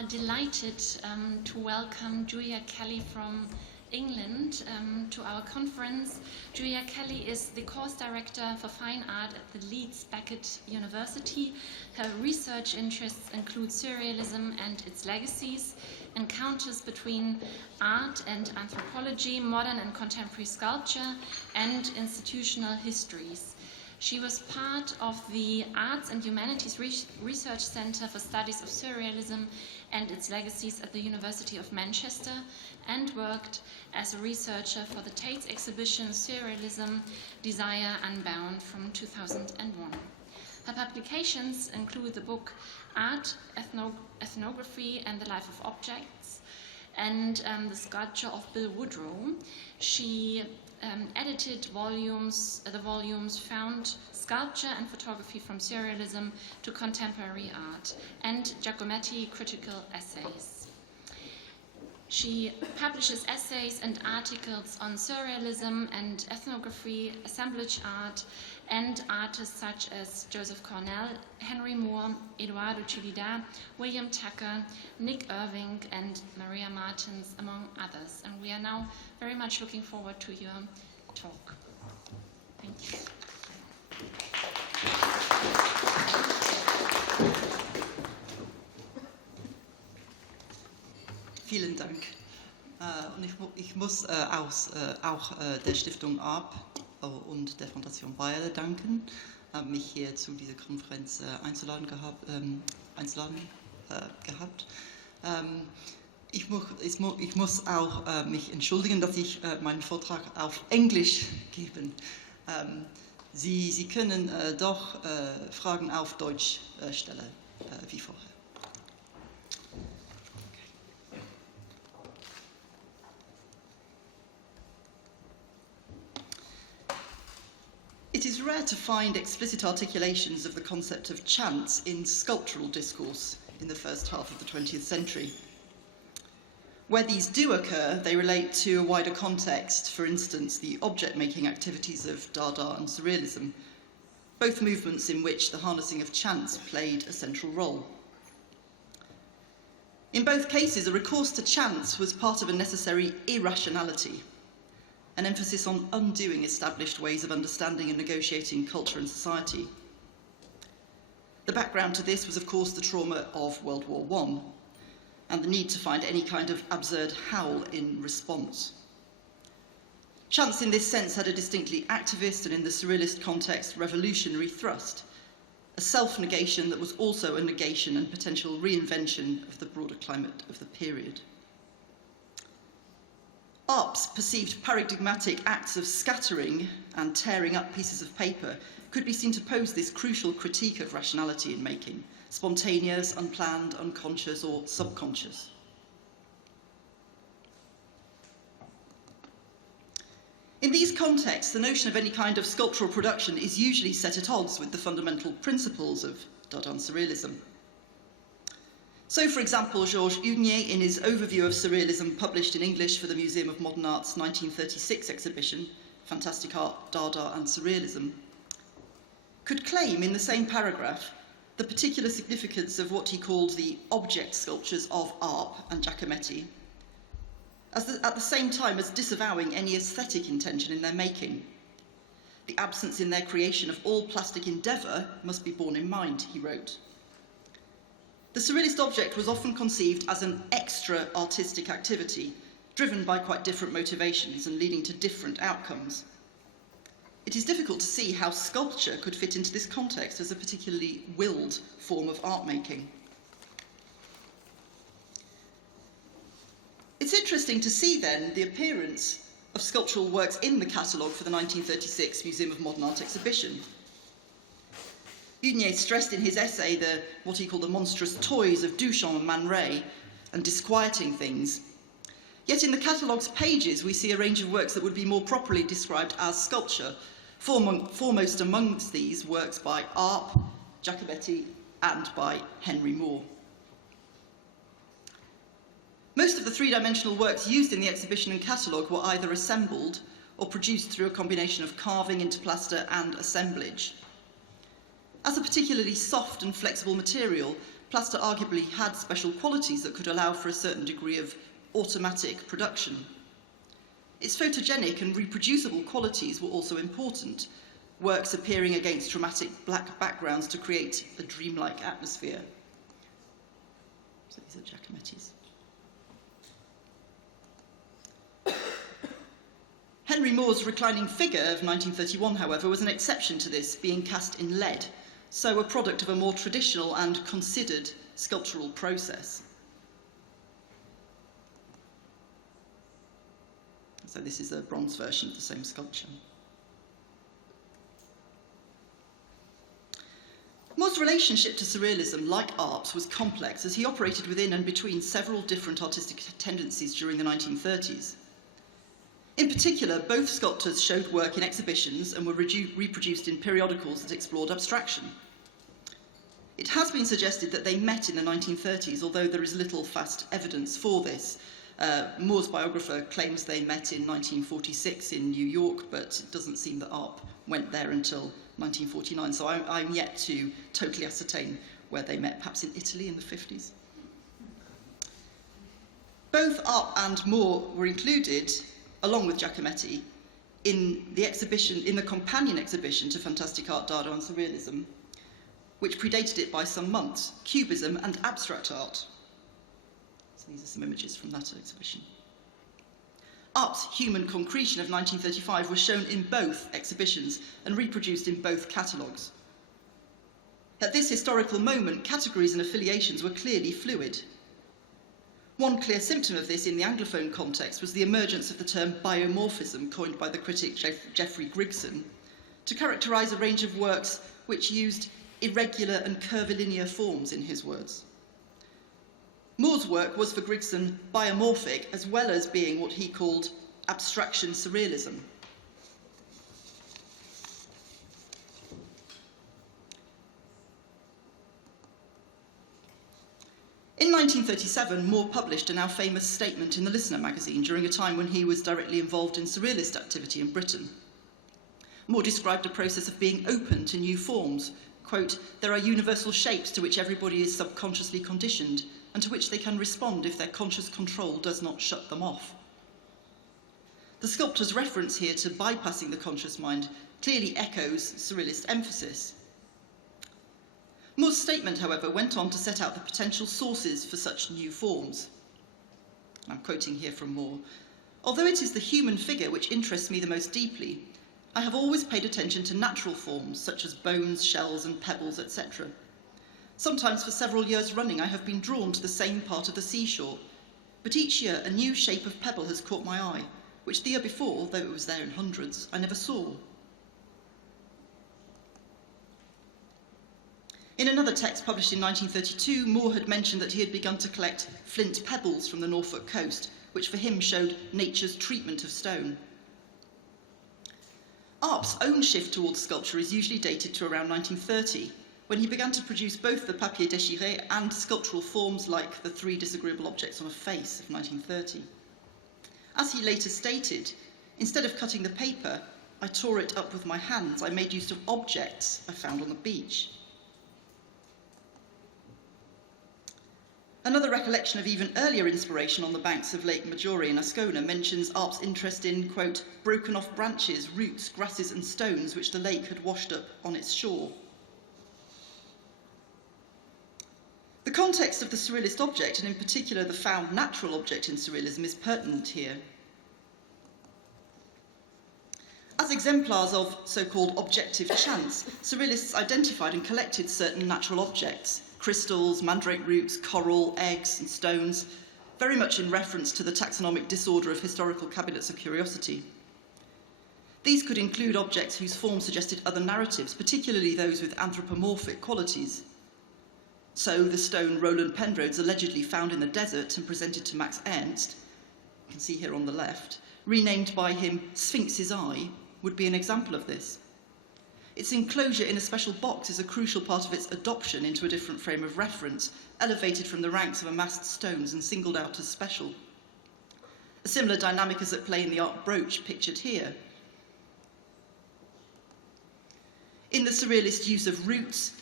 are delighted to welcome Julia Kelly from England to our conference. Julia Kelly is the course director for fine art at the Leeds Beckett University. Her research interests include surrealism and its legacies, encounters between art and anthropology, modern and contemporary sculpture, and institutional histories. She was part of the Arts and Humanities Research Centre for Studies of Surrealism and its legacies at the University of Manchester, and worked as a researcher for the Tate's exhibition Surrealism, Desire Unbound from 2001. Her publications include the book Art, Ethnography and the Life of Objects, and the sculpture of Bill Woodrow. She edited the volumes Found Sculpture and Photography from Surrealism to Contemporary Art, and Giacometti Critical Essays. She publishes essays and articles on surrealism and ethnography, assemblage art, and artists such as Joseph Cornell, Henry Moore, Eduardo Chillida, William Tucker, Nick Irving, and Maria Martins, among others. And we are now very much looking forward to your talk. Thank you. Vielen Dank. Und ich muss auch der Stiftung ARP und der Fondation Beyeler danken, mich hier zu dieser Konferenz einzuladen gehabt. Ich muss auch mich entschuldigen, dass ich meinen Vortrag auf Englisch gebe. Sie können doch Fragen auf Deutsch stellen, wie vorher. It is rare to find explicit articulations of the concept of chance in sculptural discourse in the first half of the 20th century. Where these do occur, they relate to a wider context, for instance, the object-making activities of Dada and Surrealism, both movements in which the harnessing of chance played a central role. In both cases, a recourse to chance was part of a necessary irrationality, an emphasis on undoing established ways of understanding and negotiating culture and society. The background to this was, of course, the trauma of World War I and the need to find any kind of absurd howl in response. Chance in this sense had a distinctly activist and, in the surrealist context, revolutionary thrust, a self-negation that was also a negation and potential reinvention of the broader climate of the period. ARP's perceived paradigmatic acts of scattering and tearing up pieces of paper could be seen to pose this crucial critique of rationality in making, spontaneous, unplanned, unconscious, or subconscious. In these contexts, the notion of any kind of sculptural production is usually set at odds with the fundamental principles of Dada and Surrealism. So, for example, Georges Huguenier, in his overview of surrealism published in English for the Museum of Modern Art's 1936 exhibition, Fantastic Art, Dada and Surrealism, could claim in the same paragraph the particular significance of what he called the object sculptures of ARP and Giacometti, at the same time as disavowing any aesthetic intention in their making. The absence in their creation of all plastic endeavour must be borne in mind, he wrote. The surrealist object was often conceived as an extra artistic activity, driven by quite different motivations and leading to different outcomes. It is difficult to see how sculpture could fit into this context as a particularly willed form of art making. It's interesting to see then the appearance of sculptural works in the catalogue for the 1936 Museum of Modern Art exhibition. Huguenier stressed in his essay what he called the monstrous toys of Duchamp and Man Ray and disquieting things. Yet in the catalogue's pages we see a range of works that would be more properly described as sculpture, foremost amongst these works by ARP, Giacometti and by Henry Moore. Most of the three-dimensional works used in the exhibition and catalogue were either assembled or produced through a combination of carving into plaster and assemblage. As a particularly soft and flexible material, plaster arguably had special qualities that could allow for a certain degree of automatic production. Its photogenic and reproducible qualities were also important, works appearing against dramatic black backgrounds to create a dreamlike atmosphere. So these are Giacometti's. Henry Moore's Reclining Figure of 1931, however, was an exception to this, being cast in lead, so a product of a more traditional and considered sculptural process. So this is a bronze version of the same sculpture. Moore's relationship to Surrealism, like Arp's, was complex as he operated within and between several different artistic tendencies during the 1930s. In particular, both sculptors showed work in exhibitions and were reproduced in periodicals that explored abstraction. It has been suggested that they met in the 1930s, although there is little fast evidence for this. Moore's biographer claims they met in 1946 in New York, but it doesn't seem that Arp went there until 1949, so I'm yet to totally ascertain where they met, perhaps in Italy in the 50s. Both Arp and Moore were included, along with Giacometti, in the companion exhibition to Fantastic Art d'Art and Surrealism, which predated it by some months, Cubism and Abstract Art. So these are some images from that exhibition. Arp's Human Concretion of 1935 was shown in both exhibitions and reproduced in both catalogues. At this historical moment, categories and affiliations were clearly fluid. One clear symptom of this in the Anglophone context was the emergence of the term biomorphism, coined by the critic Geoffrey Grigson, to characterise a range of works which used irregular and curvilinear forms, in his words. Moore's work was for Grigson biomorphic, as well as being what he called abstraction surrealism. In 1937, Moore published a now famous statement in the Listener magazine during a time when he was directly involved in surrealist activity in Britain. Moore described a process of being open to new forms. Quote, "There are universal shapes to which everybody is subconsciously conditioned and to which they can respond if their conscious control does not shut them off." The sculptor's reference here to bypassing the conscious mind clearly echoes surrealist emphasis. Moore's statement, however, went on to set out the potential sources for such new forms. I'm quoting here from Moore. "Although it is the human figure which interests me the most deeply, I have always paid attention to natural forms, such as bones, shells, and pebbles, etc. Sometimes for several years running, I have been drawn to the same part of the seashore, but each year a new shape of pebble has caught my eye, which the year before, though it was there in hundreds, I never saw." In another text published in 1932, Moore had mentioned that he had begun to collect flint pebbles from the Norfolk coast, which for him showed nature's treatment of stone. Arp's own shift towards sculpture is usually dated to around 1930, when he began to produce both the papier déchiré and sculptural forms like the three disagreeable objects on a face of 1930. As he later stated, "Instead of cutting the paper, I tore it up with my hands. I made use of objects I found on the beach." Another recollection of even earlier inspiration on the banks of Lake Maggiore in Ascona mentions Arp's interest in, quote, "broken off branches, roots, grasses and stones which the lake had washed up on its shore." The context of the surrealist object, and in particular the found natural object in surrealism, is pertinent here. As exemplars of so-called objective chance, surrealists identified and collected certain natural objects, crystals, mandrake roots, coral, eggs and stones, very much in reference to the taxonomic disorder of historical cabinets of curiosity. These could include objects whose form suggested other narratives, particularly those with anthropomorphic qualities. So the stone Roland Penrose allegedly found in the desert and presented to Max Ernst, you can see here on the left, renamed by him Sphinx's Eye, would be an example of this. Its enclosure in a special box is a crucial part of its adoption into a different frame of reference, elevated from the ranks of amassed stones and singled out as special. A similar dynamic is at play in the art brooch pictured here. In the surrealist use of roots,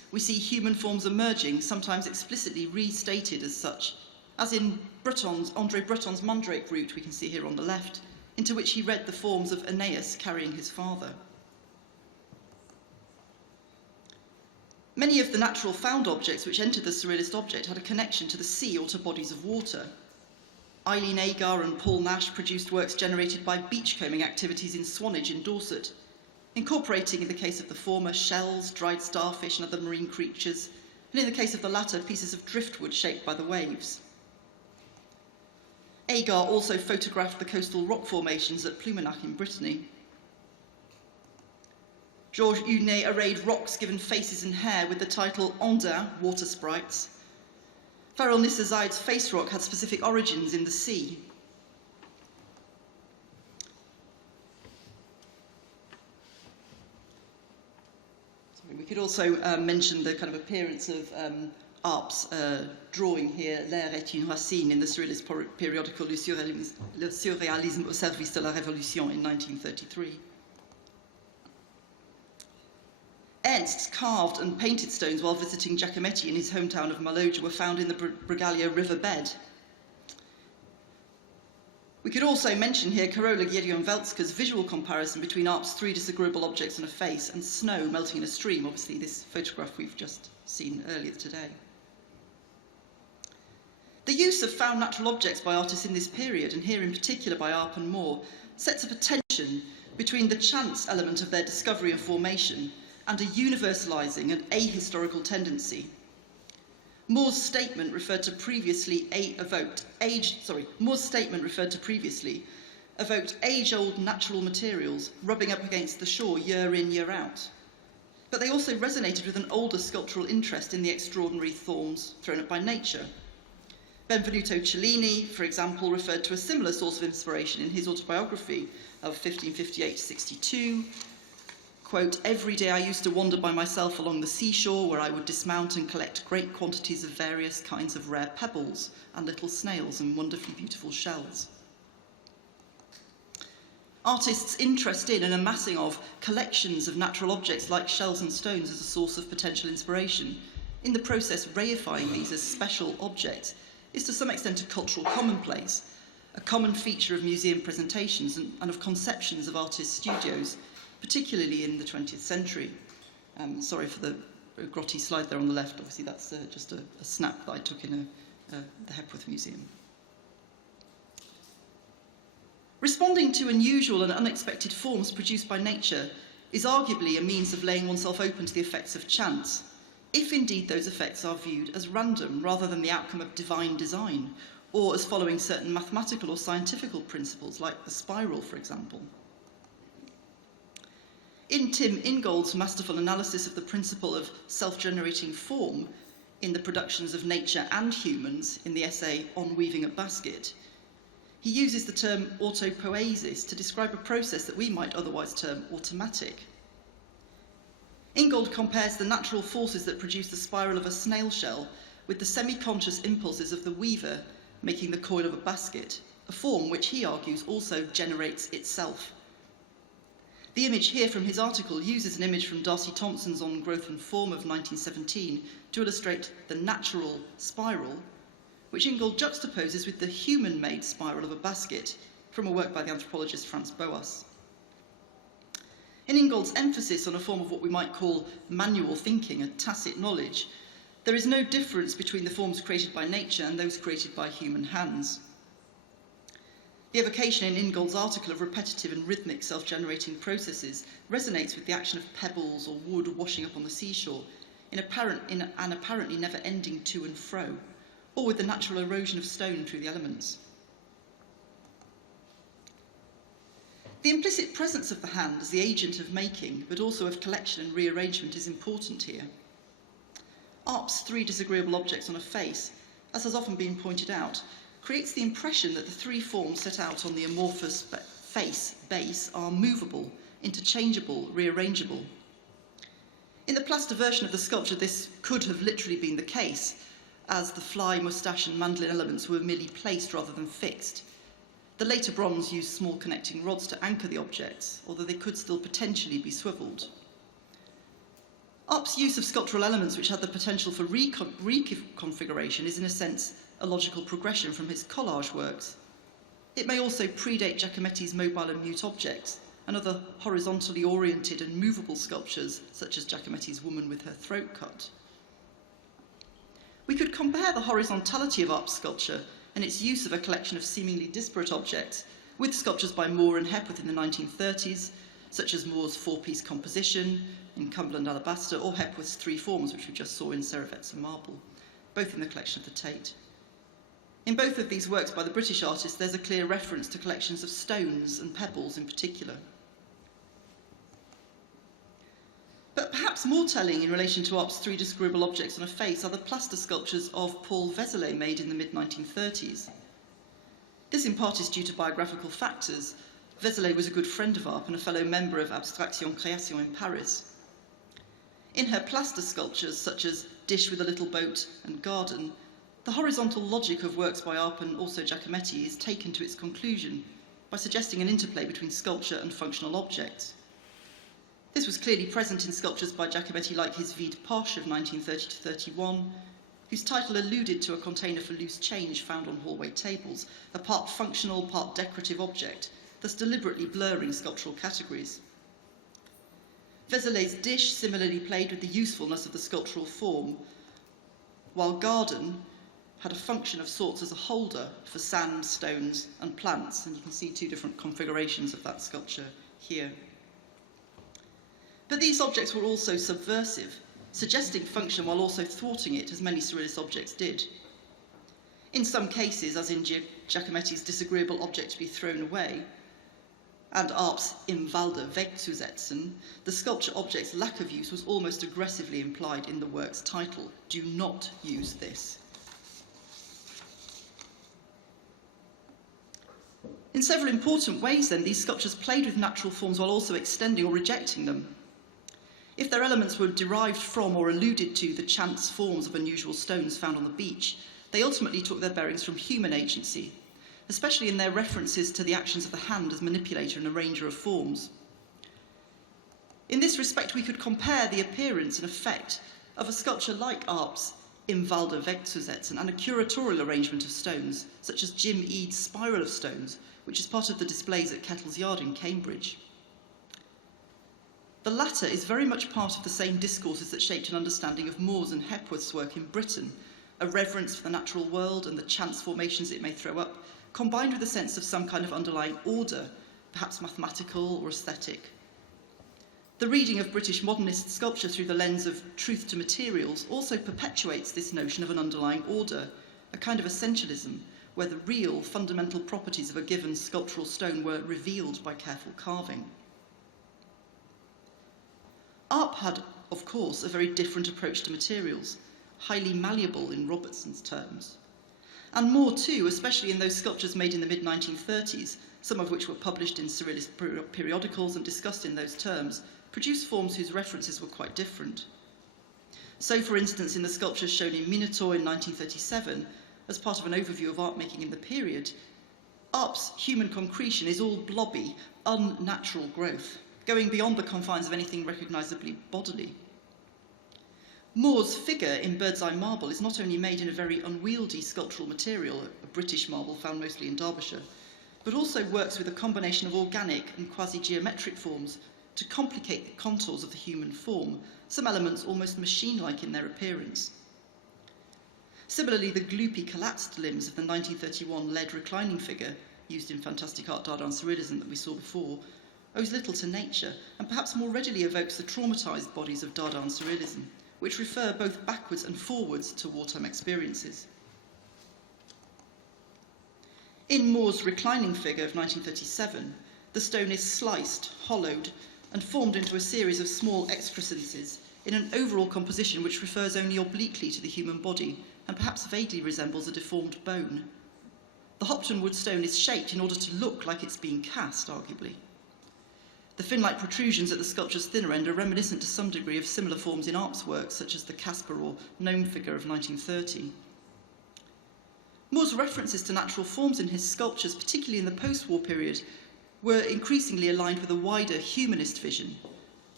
we see human forms emerging, sometimes explicitly restated as such, as in André Breton's Mandrake route we can see here on the left, into which he read the forms of Aeneas carrying his father. Many of the natural found objects which entered the Surrealist object had a connection to the sea or to bodies of water. Eileen Agar and Paul Nash produced works generated by beachcombing activities in Swanage in Dorset, incorporating, in the case of the former, shells, dried starfish and other marine creatures, and in the case of the latter, pieces of driftwood shaped by the waves. Agar also photographed the coastal rock formations at Plumenach in Brittany. Georges Huguenet arrayed rocks given faces and hair with the title Andins, water sprites. Farrell Nissazaid's face rock had specific origins in the sea. We could also mention the kind of appearance of Arp's drawing here, L'air est une racine, in the Surrealist periodical Le Surrealisme au service de la Révolution in 1933. Ernst's carved and painted stones while visiting Giacometti in his hometown of Maloja were found in the Bregalio River bed. We could also mention here Carola Gierion-Veltzka's visual comparison between Arp's three disagreeable objects on a face and snow melting in a stream, obviously this photograph we've just seen earlier today. The use of found natural objects by artists in this period, and here in particular by Arp and Moore, sets up a tension between the chance element of their discovery and formation and a universalising and ahistorical tendency. Moore's statement referred to previously evoked age-old natural materials rubbing up against the shore year in, year out. But they also resonated with an older sculptural interest in the extraordinary forms thrown up by nature. Benvenuto Cellini, for example, referred to a similar source of inspiration in his autobiography of 1558-62. Quote, "Every day I used to wander by myself along the seashore where I would dismount and collect great quantities of various kinds of rare pebbles and little snails and wonderfully beautiful shells." Artists' interest in and amassing of collections of natural objects like shells and stones as a source of potential inspiration, in the process reifying these as special objects, is to some extent a cultural commonplace, a common feature of museum presentations and of conceptions of artists' studios, particularly in the 20th century. Sorry for the grotty slide there on the left. Obviously, that's just a snap that I took in the Hepworth Museum. Responding to unusual and unexpected forms produced by nature is arguably a means of laying oneself open to the effects of chance, if indeed those effects are viewed as random rather than the outcome of divine design, or as following certain mathematical or scientific principles, like the spiral, for example. In Tim Ingold's masterful analysis of the principle of self-generating form in the productions of nature and humans in the essay On Weaving a Basket, he uses the term autopoiesis to describe a process that we might otherwise term automatic. Ingold compares the natural forces that produce the spiral of a snail shell with the semi-conscious impulses of the weaver making the coil of a basket, a form which he argues also generates itself. The image here from his article uses an image from Darcy Thompson's On Growth and Form of 1917 to illustrate the natural spiral, which Ingold juxtaposes with the human-made spiral of a basket from a work by the anthropologist Franz Boas. In Ingold's emphasis on a form of what we might call manual thinking, a tacit knowledge, there is no difference between the forms created by nature and those created by human hands. The evocation in Ingold's article of repetitive and rhythmic self-generating processes resonates with the action of pebbles or wood washing up on the seashore in an apparently never-ending to and fro, or with the natural erosion of stone through the elements. The implicit presence of the hand as the agent of making, but also of collection and rearrangement, is important here. Arp's three disagreeable objects on a face, as has often been pointed out, creates the impression that the three forms set out on the amorphous face base are movable, interchangeable, rearrangeable. In the plaster version of the sculpture, this could have literally been the case, as the fly, moustache and mandolin elements were merely placed rather than fixed. The later bronze used small connecting rods to anchor the objects, although they could still potentially be swiveled. Arp's use of sculptural elements which had the potential for reconfiguration is in a sense a logical progression from his collage works. It may also predate Giacometti's mobile and mute objects and other horizontally oriented and movable sculptures, such as Giacometti's woman with her throat cut. We could compare the horizontality of Arp's sculpture and its use of a collection of seemingly disparate objects with sculptures by Moore and Hepworth in the 1930s, such as Moore's four-piece composition in Cumberland alabaster or Hepworth's three forms, which we just saw in Servetza marble, both in the collection of the Tate. In both of these works by the British artist, there's a clear reference to collections of stones and pebbles in particular. But perhaps more telling in relation to Arp's three disagreeable objects on a face are the plaster sculptures of Paul Vézelay made in the mid-1930s. This in part is due to biographical factors. Vézelay was a good friend of Arp and a fellow member of Abstraction Création in Paris. In her plaster sculptures, such as Dish with a Little Boat and Garden, the horizontal logic of works by Arp and also Giacometti is taken to its conclusion by suggesting an interplay between sculpture and functional objects. This was clearly present in sculptures by Giacometti like his Vide Poche of 1930-31, whose title alluded to a container for loose change found on hallway tables, a part functional, part decorative object, thus deliberately blurring sculptural categories. Vézelay's Dish similarly played with the usefulness of the sculptural form, while Garden had a function of sorts as a holder for sand, stones, and plants, and you can see two different configurations of that sculpture here. But these objects were also subversive, suggesting function while also thwarting it, as many Surrealist objects did. In some cases, as in Giacometti's disagreeable object to be thrown away, and Arp's Im Walde wegzusetzen, the sculpture object's lack of use was almost aggressively implied in the work's title. Do not use this. In several important ways, then, these sculptures played with natural forms while also extending or rejecting them. If their elements were derived from or alluded to the chance forms of unusual stones found on the beach, they ultimately took their bearings from human agency, especially in their references to the actions of the hand as manipulator and arranger of forms. In this respect, we could compare the appearance and effect of a sculpture like Arp's Im Walde wegzusetzen and a curatorial arrangement of stones, such as Jim Eade's Spiral of Stones, which is part of the displays at Kettle's Yard in Cambridge. The latter is very much part of the same discourses that shaped an understanding of Moore's and Hepworth's work in Britain, a reverence for the natural world and the chance formations it may throw up, combined with a sense of some kind of underlying order, perhaps mathematical or aesthetic. The reading of British modernist sculpture through the lens of truth to materials also perpetuates this notion of an underlying order, a kind of essentialism, where the real, fundamental properties of a given sculptural stone were revealed by careful carving. Arp had, of course, a very different approach to materials, highly malleable in Robertson's terms. And Moore too, especially in those sculptures made in the mid-1930s, some of which were published in Surrealist periodicals and discussed in those terms, produced forms whose references were quite different. So, for instance, in the sculptures shown in Minotaur in 1937, as part of an overview of art making in the period, Arp's human concretion is all blobby, unnatural growth, going beyond the confines of anything recognisably bodily. Moore's figure in Bird's Eye marble is not only made in a very unwieldy sculptural material, a British marble found mostly in Derbyshire, but also works with a combination of organic and quasi-geometric forms to complicate the contours of the human form, some elements almost machine-like in their appearance. Similarly, the gloopy collapsed limbs of the 1931 lead reclining figure, used in fantastic art Dardin Surrealism that we saw before, owes little to nature and perhaps more readily evokes the traumatised bodies of Dardin Surrealism, which refer both backwards and forwards to wartime experiences. In Moore's Reclining Figure of 1937, the stone is sliced, hollowed, and formed into a series of small excrescences in an overall composition which refers only obliquely to the human body and perhaps vaguely resembles a deformed bone. The Hopton wood stone is shaped in order to look like it's being cast, arguably. The fin-like protrusions at the sculpture's thinner end are reminiscent to some degree of similar forms in Arp's works, such as the Caspar or Gnome figure of 1930. Moore's references to natural forms in his sculptures, particularly in the post-war period, were increasingly aligned with a wider humanist vision,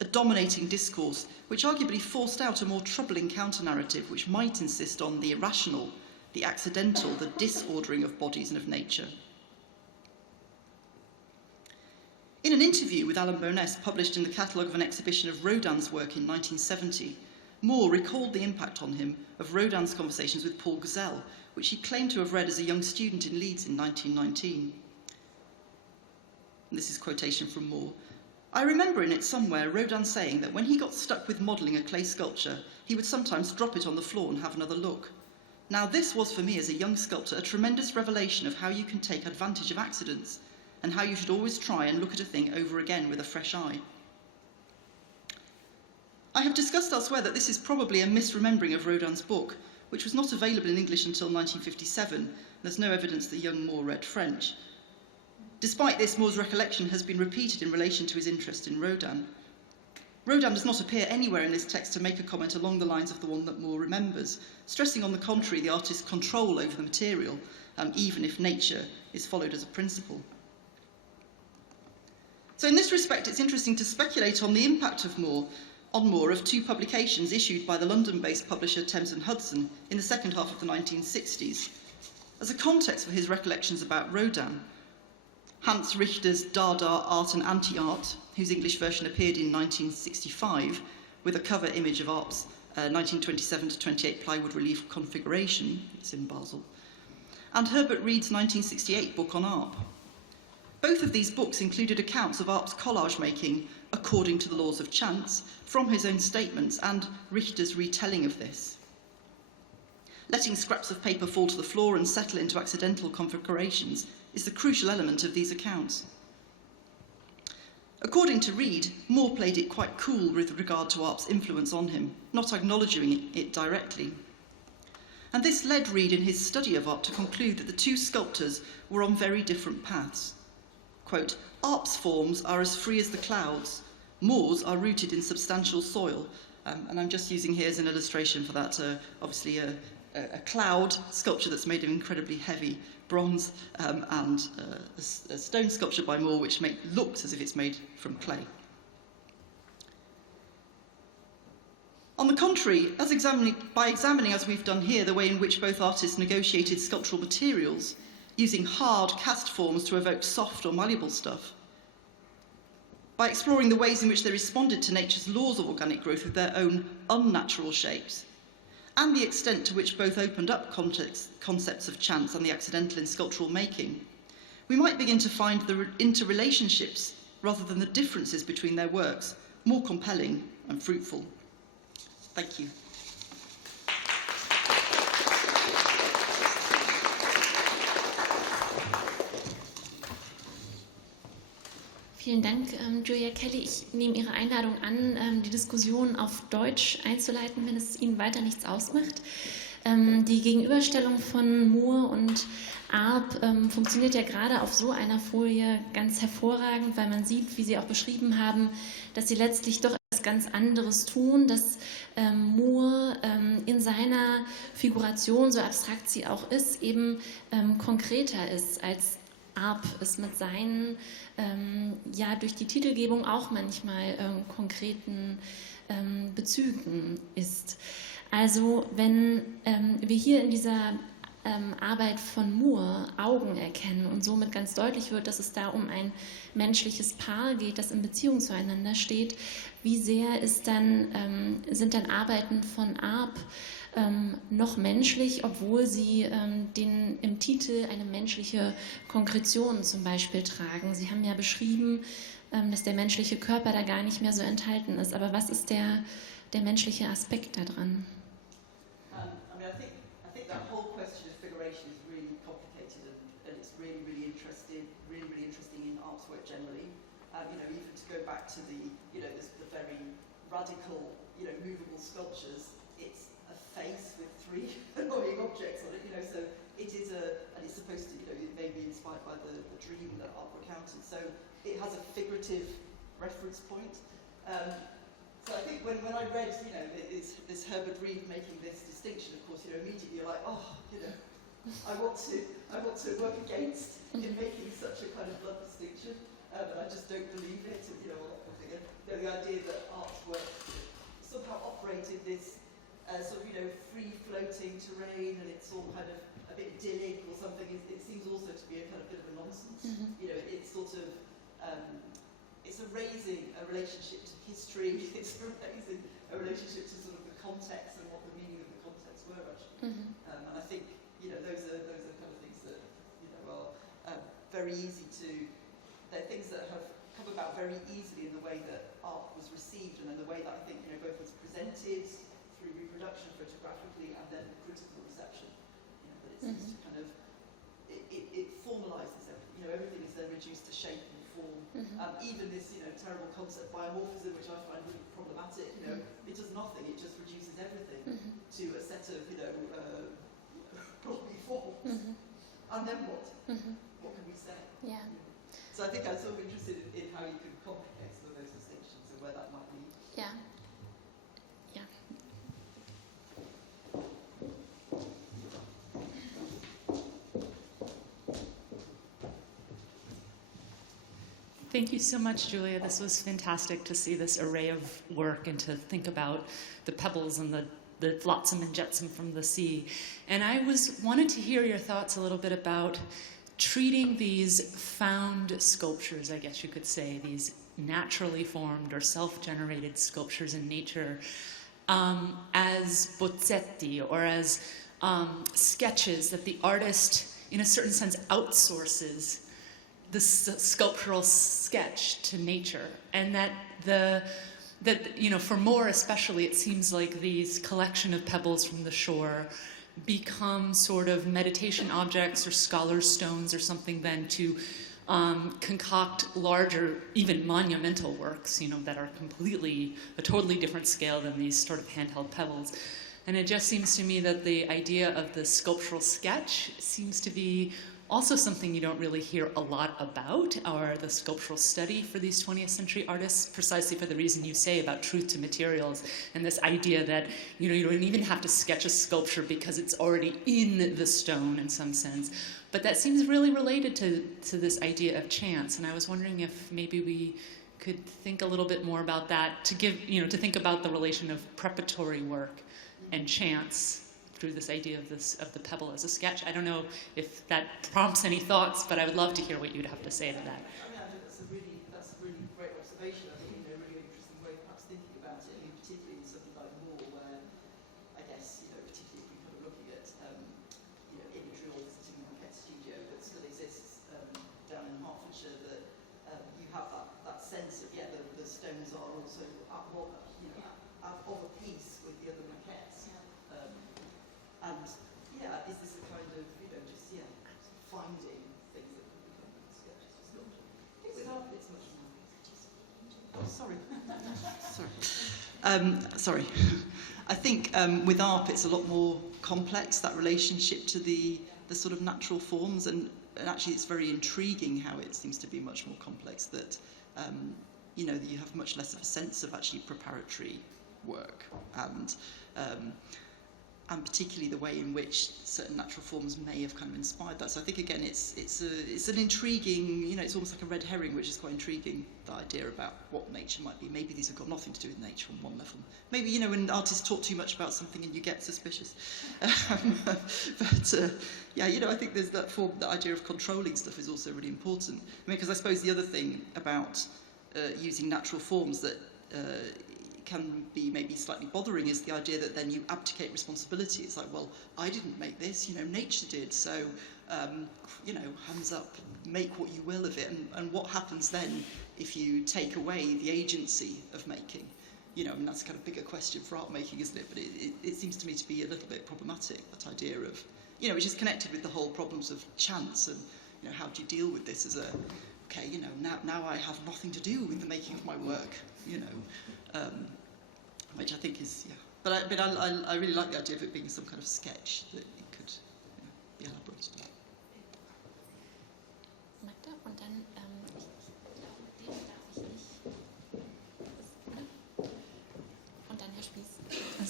a dominating discourse which arguably forced out a more troubling counter-narrative which might insist on the irrational, the accidental, the disordering of bodies and of nature. In an interview with Alain Boness published in the catalogue of an exhibition of Rodin's work in 1970, Moore recalled the impact on him of Rodin's conversations with Paul Gazelle, which he claimed to have read as a young student in Leeds in 1919. And this is quotation from Moore. "I remember in it somewhere Rodin saying that when he got stuck with modelling a clay sculpture, he would sometimes drop it on the floor and have another look. Now this was for me as a young sculptor a tremendous revelation of how you can take advantage of accidents and how you should always try and look at a thing over again with a fresh eye." I have discussed elsewhere that this is probably a misremembering of Rodin's book, which was not available in English until 1957. There's no evidence that young Moore read French. Despite this, Moore's recollection has been repeated in relation to his interest in Rodin. Rodin does not appear anywhere in this text to make a comment along the lines of the one that Moore remembers, stressing on the contrary the artist's control over the material, even if nature is followed as a principle. So in this respect, it's interesting to speculate on the impact of Moore of two publications issued by the London-based publisher Thames and Hudson in the second half of the 1960s. As a context for his recollections about Rodin, Hans Richter's Dada, Art and Anti-Art, whose English version appeared in 1965 with a cover image of Arp's 1927 to 28 plywood relief configuration, it's in Basel, and Herbert Reed's 1968 book on Arp. Both of these books included accounts of Arp's collage making according to the laws of chance, from his own statements and Richter's retelling of this. Letting scraps of paper fall to the floor and settle into accidental configurations is the crucial element of these accounts. According to Reed, Moore played it quite cool with regard to Arp's influence on him, not acknowledging it directly. And this led Reed in his study of Arp to conclude that the two sculptors were on very different paths. Quote, "Arp's forms are as free as the clouds. Moore's are rooted in substantial soil." And I'm just using here as an illustration for that, obviously a cloud sculpture that's made of incredibly heavy bronze and a stone sculpture by Moore which looks as if it's made from clay. On the contrary, by examining, as we've done here, the way in which both artists negotiated sculptural materials, using hard cast forms to evoke soft or malleable stuff, by exploring the ways in which they responded to nature's laws of organic growth with their own unnatural shapes, and the extent to which both opened up concepts of chance and the accidental in sculptural making, we might begin to find the interrelationships rather than the differences between their works more compelling and fruitful. Thank you. Vielen Dank, Julia Kelly. Ich nehme Ihre Einladung an, die Diskussion auf Deutsch einzuleiten, wenn es Ihnen weiter nichts ausmacht. Die Gegenüberstellung von Moore und Arp funktioniert ja gerade auf so einer Folie ganz hervorragend, weil man sieht, wie Sie auch beschrieben haben, dass sie letztlich doch etwas ganz anderes tun, dass Moore in seiner Figuration, so abstrakt sie auch ist, eben konkreter ist als Arp es mit seinen, ja durch die Titelgebung auch manchmal konkreten Bezügen ist. Also wenn wir hier in dieser Arbeit von Moore Augen erkennen und somit ganz deutlich wird, dass es da um ein menschliches Paar geht, das in Beziehung zueinander steht, wie sehr ist dann, sind dann Arbeiten von Arp noch menschlich, obwohl sie im Titel eine menschliche Konkretion zum Beispiel tragen. Sie haben ja beschrieben, dass der menschliche Körper da gar nicht mehr so enthalten ist. Aber was ist der menschliche Aspekt daran? I think that whole question of figuration is really complicated and it's really interesting in Arp's work generally. Even to go back to the very radical, movable sculptures, it's a face with three annoying objects on it, so it is and it's supposed to, it may be inspired by the dream that Arp recounted, so it has a figurative reference point. So I think when I read, this Herbert Reed making this distinction, of course, immediately you're like, I want to work against him making such a kind of blood distinction. but I just don't believe it. The idea that artwork somehow operated this free-floating terrain, and it's all kind of a bit idyllic or something. It seems also to be a kind of bit of a nonsense. It's sort of it's erasing a relationship to history. It's erasing a relationship to sort of the context and what the meaning of the context were actually. And I think those are kind of things that are very easy to. They're things that have come about very easily in the way that art was received and in the way that I think both was presented through reproduction photographically and then critical reception. That it seems to kind of it formalises everything. Everything is then reduced to shape and form. Even this terrible concept biomorphism, which I find really problematic. It does nothing. It just reduces everything to a set of probably forms. And then what? What can we say? Yeah. So I think I'm sort of interested in how you can complicate some of those distinctions and where that might lead. Yeah. Yeah. Thank you so much, Julia. This was fantastic to see this array of work and to think about the pebbles and the flotsam and jetsam from the sea. And I wanted to hear your thoughts a little bit about treating these found sculptures, I guess you could say, these naturally formed or self-generated sculptures in nature, as bozzetti or as sketches that the artist, in a certain sense, outsources the sculptural sketch to nature, and that for Moore especially, it seems like these collection of pebbles from the shore become sort of meditation objects or scholar's stones or something then to concoct larger, even monumental works, that are a totally different scale than these sort of handheld pebbles. And it just seems to me that the idea of the sculptural sketch seems to be also something you don't really hear a lot about, or the sculptural study for these 20th century artists, precisely for the reason you say about truth to materials, and this idea that you don't even have to sketch a sculpture because it's already in the stone in some sense. But that seems really related to this idea of chance, and I was wondering if maybe we could think a little bit more about that, to think about the relation of preparatory work and chance through this idea of the pebble as a sketch. I don't know if that prompts any thoughts, but I would love to hear what you'd have to say to that. I think that's a really great observation. I think really interesting way of perhaps thinking about it, particularly in something like Moore, where I guess particularly if we're kind of looking at imagery or visiting the maquette studio that still exists down in Hertfordshire, that you have that sense of the stones are also of a piece with the other maquettes. And is this a kind of finding things that could become sketches or sculpture? I think with art it's much more. Sorry. I think with art it's a lot more complex, that relationship to the sort of natural forms, and actually it's very intriguing how it seems to be much more complex, that you have much less of a sense of actually preparatory work, and particularly the way in which certain natural forms may have kind of inspired that. So I think again, it's an intriguing, it's almost like a red herring, which is quite intriguing. The idea about what nature might be. Maybe these have got nothing to do with nature on one level. Maybe when artists talk too much about something and you get suspicious. But I think there's that idea of controlling stuff is also really important. Because I suppose the other thing about using natural forms that can be maybe slightly bothering is the idea that then you abdicate responsibility. It's like, well, I didn't make this, nature did, so, hands up, make what you will of it. And what happens then if you take away the agency of making? And that's a kind of bigger question for art making, isn't it? But it seems to me to be a little bit problematic, that idea of, which is connected with the whole problems of chance and, how do you deal with this as now I have nothing to do with the making of my work, which I think is, But I really like the idea of it being some kind of sketch that it could be elaborated on. Magda, und dann, ich glaube, den darf ich nicht. Und dann Herr Spieß.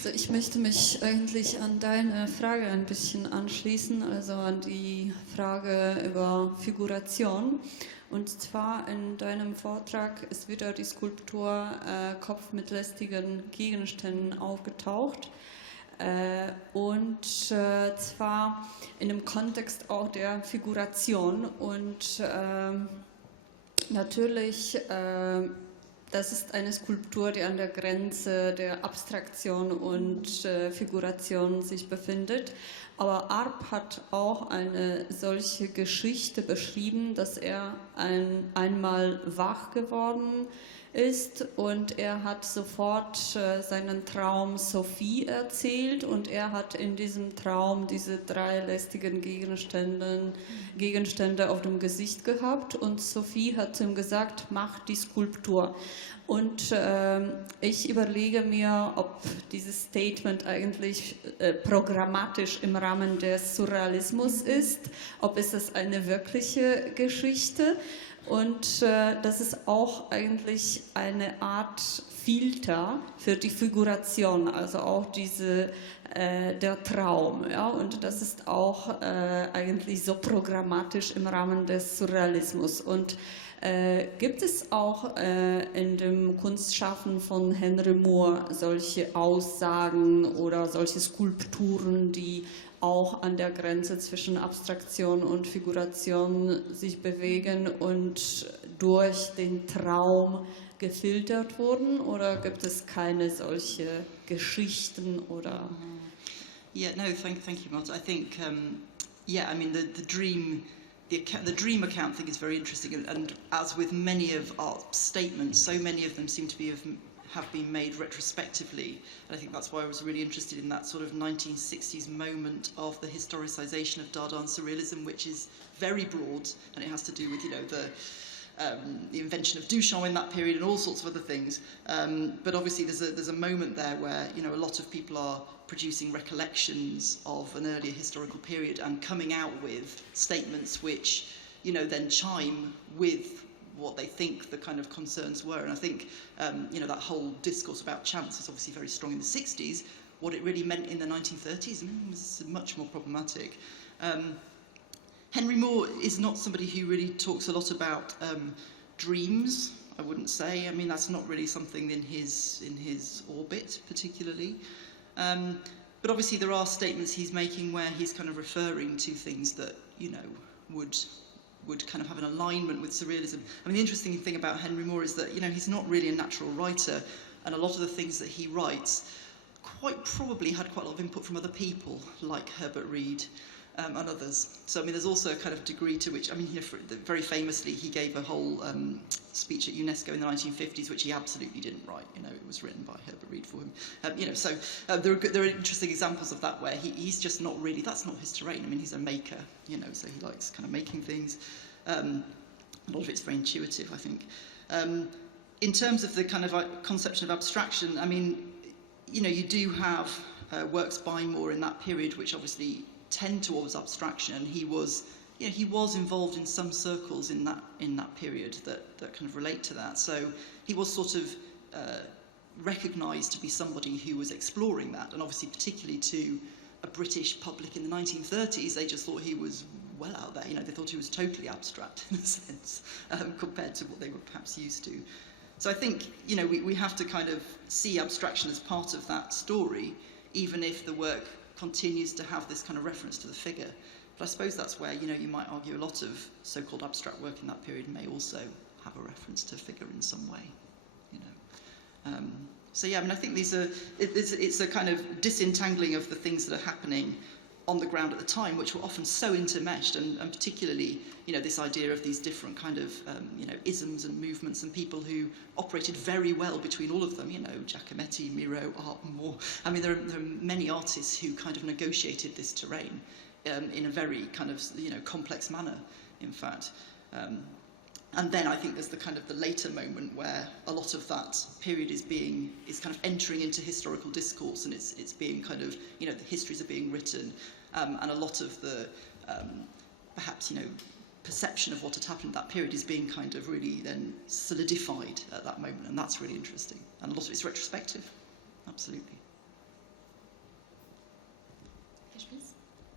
Also ich möchte mich eigentlich an deine Frage ein bisschen anschließen, also an die Frage über Figuration. Und zwar in deinem Vortrag ist wieder die Skulptur Kopf mit lästigen Gegenständen aufgetaucht. Und zwar in dem Kontext auch der Figuration. Und natürlich, das ist eine Skulptur, die an der Grenze der Abstraktion und Figuration sich befindet. Aber Arp hat auch eine solche Geschichte beschrieben, dass er einmal wach geworden ist und er hat sofort seinen Traum Sophie erzählt und er hat in diesem Traum diese 3 lästigen Gegenstände auf dem Gesicht gehabt und Sophie hat ihm gesagt, mach die Skulptur. Und ich überlege mir, ob dieses Statement eigentlich programmatisch im Rahmen des Surrealismus ist, ob es eine wirkliche Geschichte und das ist auch eigentlich eine Art Filter für die Figuration, also auch der Traum. Ja? Und das ist auch eigentlich so programmatisch im Rahmen des Surrealismus. Und gibt es auch in dem Kunstschaffen von Henry Moore solche Aussagen oder solche Skulpturen, die auch an der Grenze zwischen Abstraktion und Figuration sich bewegen und durch den Traum gefiltert wurden? Oder gibt es keine solche Geschichten oder? Yeah, no, thank you, Marta. I think, yeah, I mean, the dream account thing is very interesting, and as with many of Art's statements, so many of them seem to have been made retrospectively, and I think that's why I was really interested in that sort of 1960s moment of the historicisation of Dada and Surrealism, which is very broad, and it has to do with, you know, the invention of Duchamp in that period and all sorts of other things. But obviously there's a moment there where, you know, a lot of people are producing recollections of an earlier historical period and coming out with statements which, you know, then chime with what they think the kind of concerns were. And I think, you know, that whole discourse about chance is obviously very strong in the 60s. What it really meant in the 1930s was much more problematic. Henry Moore is not somebody who really talks a lot about dreams, I wouldn't say. I mean, that's not really something in his orbit, particularly. But obviously there are statements he's making where he's kind of referring to things that, you know, would kind of have an alignment with Surrealism. I mean, the interesting thing about Henry Moore is that, you know, he's not really a natural writer, and a lot of the things that he writes quite probably had quite a lot of input from other people, like Herbert Reed, and others. So, I mean, there's also a kind of degree to which, I mean, you know, very famously, he gave a whole speech at UNESCO in the 1950s, which he absolutely didn't write. You know, it was written by Herbert Reed for him. You know, so there are interesting examples of that where he's just not really, that's not his terrain. I mean, he's a maker, you know, so he likes kind of making things. A lot of it's very intuitive, I think. In terms of the kind of conception of abstraction, I mean, you know, you do have works by Moore in that period, which obviously tend towards abstraction, and he was involved in some circles in that period that kind of relate to that. So he was sort of recognised to be somebody who was exploring that, and obviously particularly to a British public in the 1930s, they just thought he was well out there. You know, they thought he was totally abstract in a sense, compared to what they were perhaps used to. So I think, you know, we have to kind of see abstraction as part of that story, even if the work continues to have this kind of reference to the figure. But I suppose that's where, you know, you might argue a lot of so-called abstract work in that period may also have a reference to figure in some way, you know. So yeah, I mean, I think it's a kind of disentangling of the things that are happening on the ground at the time, which were often so intermeshed, and particularly, you know, this idea of these different kind of, you know, isms and movements and people who operated very well between all of them, you know, Giacometti, Miro, Art, Moore. I mean, there are many artists who kind of negotiated this terrain in a very kind of, you know, complex manner, in fact. And then I think there's the kind of the later moment where a lot of that period is kind of entering into historical discourse, and it's being kind of, you know, the histories are being written, and a lot of the perhaps, you know, perception of what had happened in that period is being kind of really then solidified at that moment, and that's really interesting. And a lot of it's retrospective, absolutely.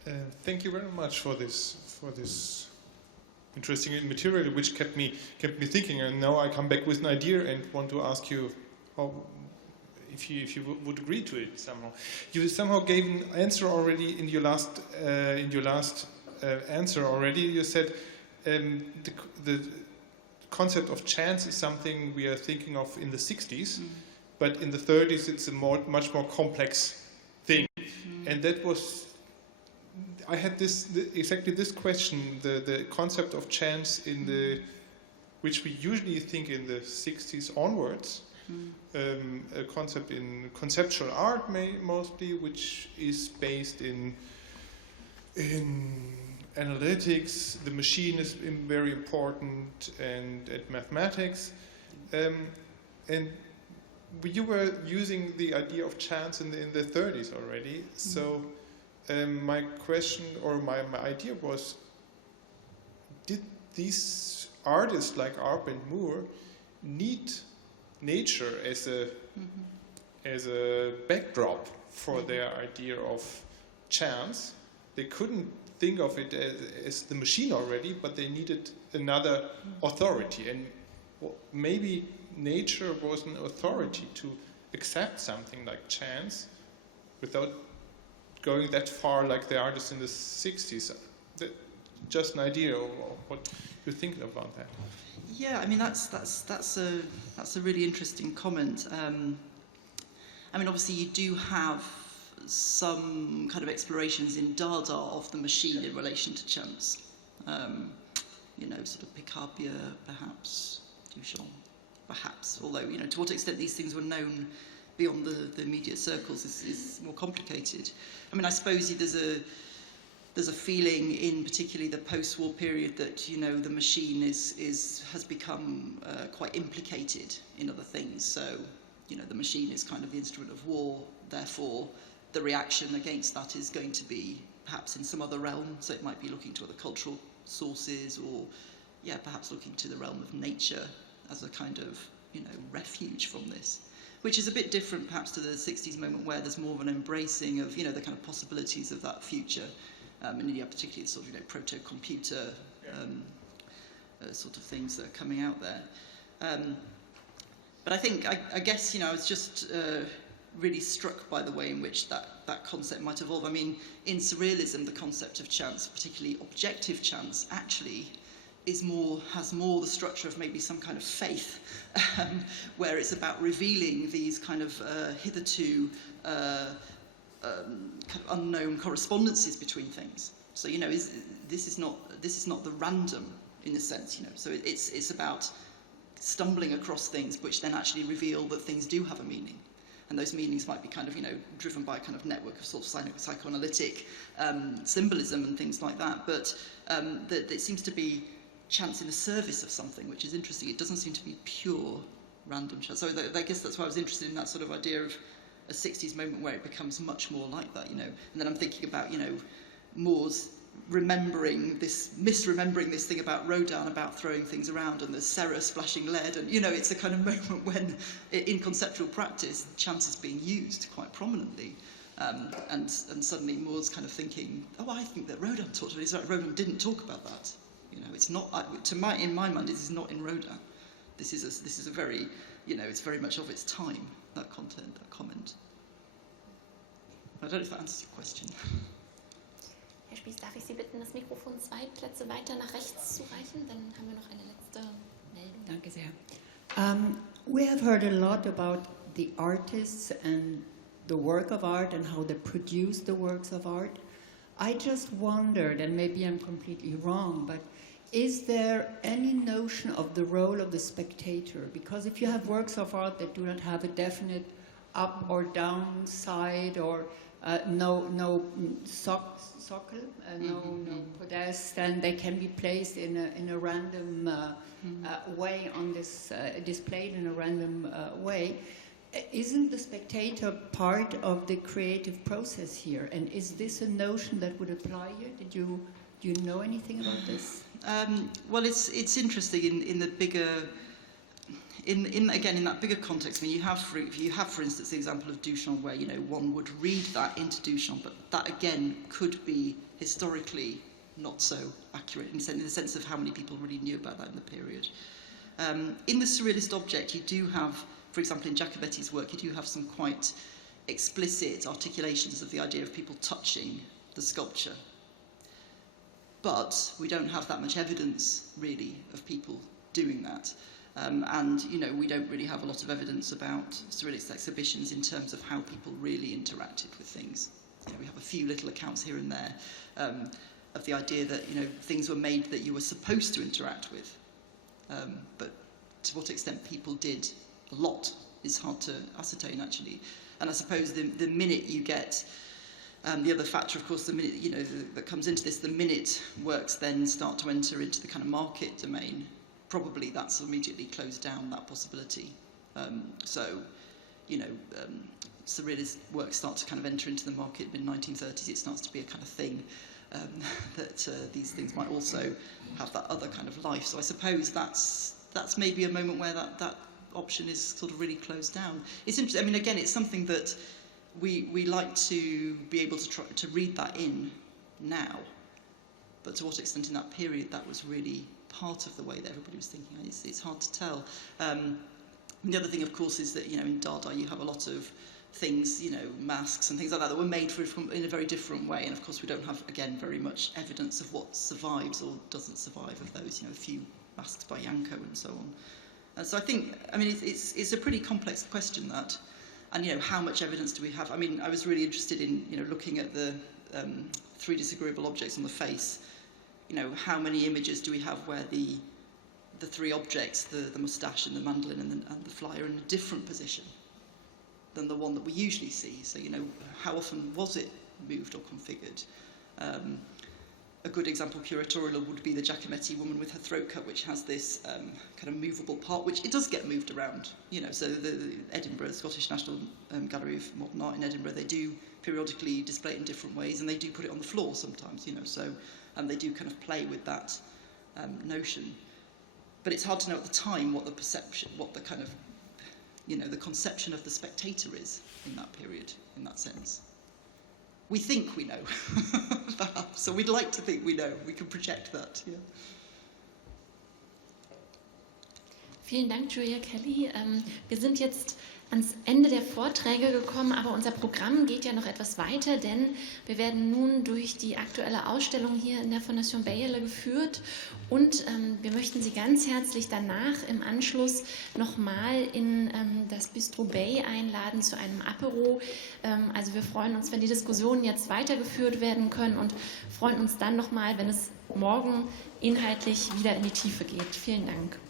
Thank you very much for this interesting material, which kept me thinking. And now I come back with an idea and want to ask you if you would agree to it somehow. You somehow gave an answer already in your last answer already. You said the concept of chance is something we are thinking of in the 60s, but in the 30s it's a much more complex thing. And that was, I had exactly this question, the concept of chance which we usually think in the 60s onwards, a concept in conceptual art mostly, which is based in analytics. The machine is very important, and at mathematics, and you were using the idea of chance in the 30s already. So my question or my idea was, did these artists like Arp and Moore need nature as a backdrop for their idea of chance? They couldn't think of it as the machine already, but they needed another authority, and maybe nature was an authority to accept something like chance without going that far like the artists in the 60s. Just an idea of what you're thinking about that. Yeah, I mean that's a really interesting comment. I mean, obviously you do have some kind of explorations in Dada of the machine in relation to chance. You know, sort of Picabia, perhaps Duchamp, perhaps. Although, you know, to what extent these things were known beyond the immediate circles is more complicated. I mean, I suppose there's a feeling in particularly the post-war period that, you know, the machine has become quite implicated in other things. So, you know, the machine is kind of the instrument of war. Therefore, the reaction against that is going to be perhaps in some other realm. So it might be looking to other cultural sources, or, yeah, perhaps looking to the realm of nature as a kind of, you know, refuge from this, which is a bit different perhaps to the 60s moment where there's more of an embracing of, you know, the kind of possibilities of that future. And yeah, particularly sort of, you know, proto-computer sort of things that are coming out there. But I think, I guess, you know, I was just really struck by the way in which that concept might evolve. I mean, in Surrealism, the concept of chance, particularly objective chance, actually has more the structure of maybe some kind of faith, where it's about revealing these kind of hitherto kind of unknown correspondences between things. So, you know, this is not the random in a sense, you know. So it's about stumbling across things which then actually reveal that things do have a meaning. And those meanings might be kind of, you know, driven by a kind of network of sort of psychoanalytic symbolism and things like that. But that it seems to be chance in the service of something, which is interesting. It doesn't seem to be pure random chance. So I guess that's why I was interested in that sort of idea of a 60s moment where it becomes much more like that, you know. And then I'm thinking about, you know, Moore's misremembering this thing about Rodin, about throwing things around, and the Serra splashing lead, and, you know, it's a kind of moment when, in conceptual practice, chance is being used quite prominently. And suddenly Moore's kind of thinking, oh, I think that Rodin talked about it. It's like Rodin didn't talk about that. You know, it's not, in my mind, this is not in Rodin. This is a very, you know, it's very much of its time, that content, that comment. I don't know if that answers your question. Herr Spieß, darf ich Sie bitten, das Mikrofon 2 Plätze weiter nach rechts zu reichen? Dann haben wir noch eine letzte Meldung. Danke sehr. We have heard a lot about the artists and the work of art and how they produce the works of art. I just wondered, and maybe I'm completely wrong, but is there any notion of the role of the spectator? Because if you have works of art that do not have a definite up or down side, or no socle, no podest, and they can be placed in a random way on this, displayed in a random way. Isn't the spectator part of the creative process here? And is this a notion that would apply here? Do you know anything about this? Well, it's interesting in the bigger again, in that bigger context, I mean, you have, for instance, the example of Duchamp, where, you know, one would read that into Duchamp, but that, again, could be historically not so accurate in the sense of how many people really knew about that in the period. In the Surrealist object, you do have, for example, in Giacometti's work, you do have some quite explicit articulations of the idea of people touching the sculpture. But we don't have that much evidence, really, of people doing that. And, you know, we don't really have a lot of evidence about Surrealist exhibitions in terms of how people really interacted with things. You know, we have a few little accounts here and there of the idea that, you know, things were made that you were supposed to interact with. But to what extent people did a lot is hard to ascertain, actually. And I suppose the minute you get, the other factor, of course, the minute, you know, that comes into this, the minute works then start to enter into the kind of market domain, probably that's immediately closed down, that possibility. So, you know, Surrealist works start to kind of enter into the market mid-1930s. It starts to be a kind of thing that these things might also have that other kind of life. So I suppose that's maybe a moment where that option is sort of really closed down. It's interesting. I mean, again, it's something that we like to be able to try to read that in now, but to what extent in that period that was really part of the way that everybody was thinking, it's hard to tell. The other thing, of course, is that, you know, in Dada you have a lot of things, you know, masks and things like that were made in a very different way, and of course we don't have, again, very much evidence of what survives or doesn't survive of those, you know, a few masks by Yanko and so on. So I think, I mean, it's a pretty complex question, that. And, you know, how much evidence do we have? I mean, I was really interested in, you know, looking at the 3 disagreeable objects on the face. You know, how many images do we have where the 3 objects, the moustache and the mandolin and the fly, are in a different position than the one that we usually see? So, you know, how often was it moved or configured? A good example curatorial would be the Giacometti woman with her throat cut, which has this kind of movable part, which it does get moved around. You know, so the Edinburgh, Scottish National Gallery of Modern Art in Edinburgh, they do periodically display it in different ways, and they do put it on the floor sometimes, you know, so they do kind of play with that notion. But it's hard to know at the time what the perception, what the kind of, you know, the conception of the spectator is in that period, in that sense. We think we know, perhaps. So we'd like to think we know. We can project that. Yeah. Vielen Dank, Julia Kelly. Wir sind jetzt ans Ende der Vorträge gekommen, aber unser Programm geht ja noch etwas weiter, denn wir werden nun durch die aktuelle Ausstellung hier in der Fondation Beyeler geführt und wir möchten Sie ganz herzlich danach im Anschluss nochmal in das Bistro Bay einladen zu einem Apero. Also wir freuen uns, wenn die Diskussionen jetzt weitergeführt werden können, und freuen uns dann nochmal, wenn es morgen inhaltlich wieder in die Tiefe geht. Vielen Dank.